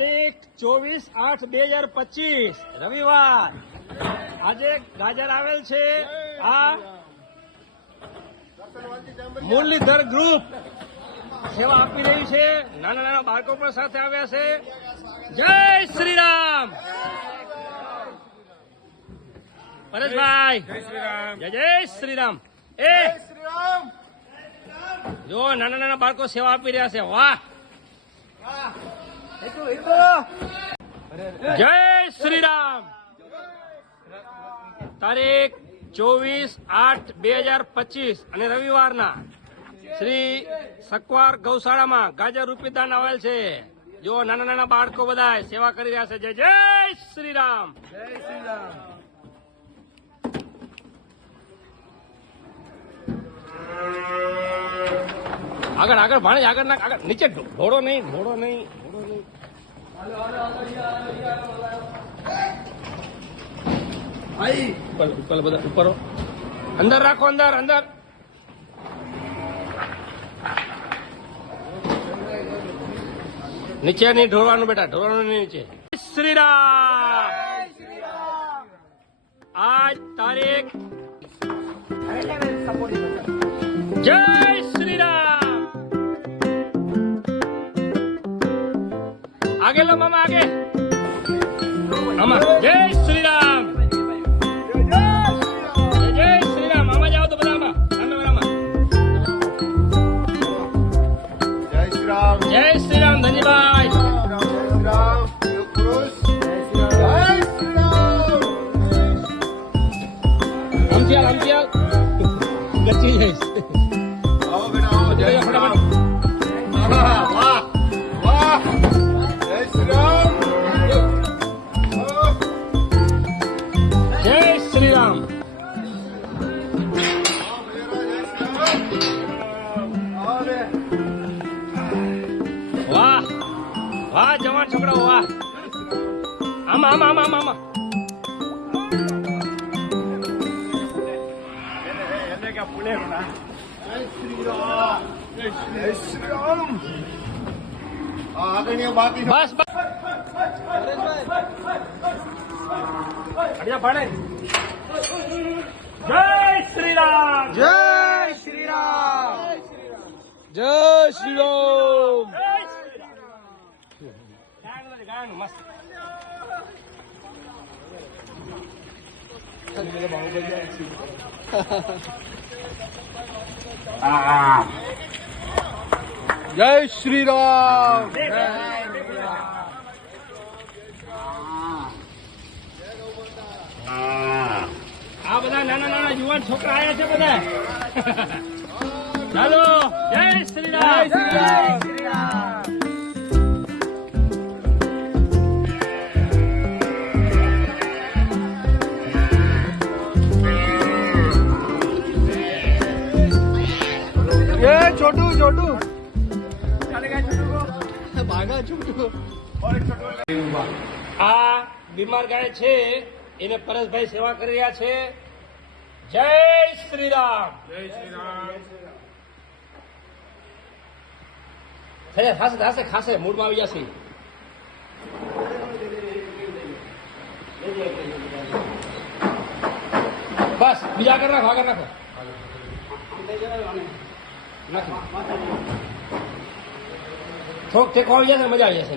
તારીખ 24/8/2025 રવિવાર આજે ગાજર આવેલ છે આ મુરલીધર ગ્રુપ સેવા આપી રહ્યું છે. નાના નાના બાળકો પણ સાથે આવ્યા છે. જય શ્રી રામ. પરેશભાઈ જય જય શ્રી રામ. એ જો નાના નાના બાળકો સેવા આપી રહ્યા છે. વાહ જય શ્રી રામ. તારીખ 24/8/2025 અને રવિવારના શ્રી સકવાર ગૌશાળામાં ગાજર રૂપીદાન આવેલ છે. જો નાના નાના બાળકો બધા સેવા કરી રહ્યા છે. જય જય શ્રી રામ. જય શ્રી રામ. આગળ આગળ ભાણે આગળ ના આગળ નીચે ઢોળો નહીં. ઉપર બધા ઉપર અંદર રાખો. અંદર નીચે નહીં ઢોળવાનું બેટા, ઢોળવાનું નહીં નીચે. શ્રી રામ. આજ તારીખ જય શ્રી રામ. आगे लो मामा आगे. मामा जय श्री राम. जय श्री राम. मामा जाओ तो बता मामा. मामा जय श्री राम. जय श्री राम. धन्य भाई. जय श्री राम. योग पुरुष. जय श्री राम. हमचियाल गच्ची है. आओ बेटा आओ. जय श्री राम. वाह वाह. जय श्री राम. जय श्री राम. वाह वाह जवान छोकरा वाह. आमा जय श्री राम. आगे नहीं बाकी बस बढ़िया पड़े. जय श्री राम. जय श्री राम. जय श्री राम. गायन मस्त. जय श्री राम. આ બધા નાના નાના યુવાન છોકરા આયા છે બધા. ચાલો જય શ્રી રામ. જય શ્રી રામ. ये छोटू આ બીમાર ગાય છે એને પરેશભાઈ સેવા કરી રહ્યા છે. જય શ્રી રામ. जय श्री राम. ખાશે મૂડમાં આવી જશે. બસ બીજા આગળ રાખો. થોડોક ટેકો આવી જશે, મજા આવી જશે.